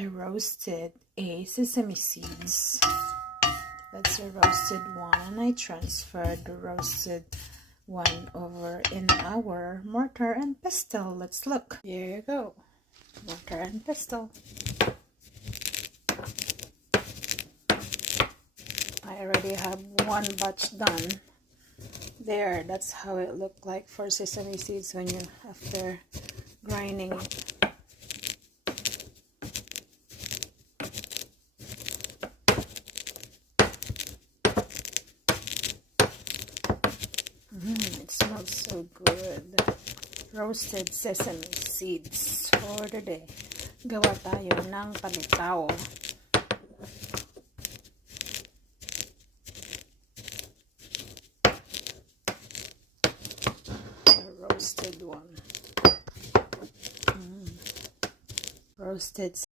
I roasted a sesame seeds. That's a roasted one, and I transferred the roasted one over in our mortar and pestle. Let's look. Here you go. Mortar and pestle. I already have one batch done. There, that's how it looked like for sesame seeds when you after grinding it. It smells so good. Roasted sesame seeds for the day. Gawa tayo ng palitaw. Roasted one. Roasted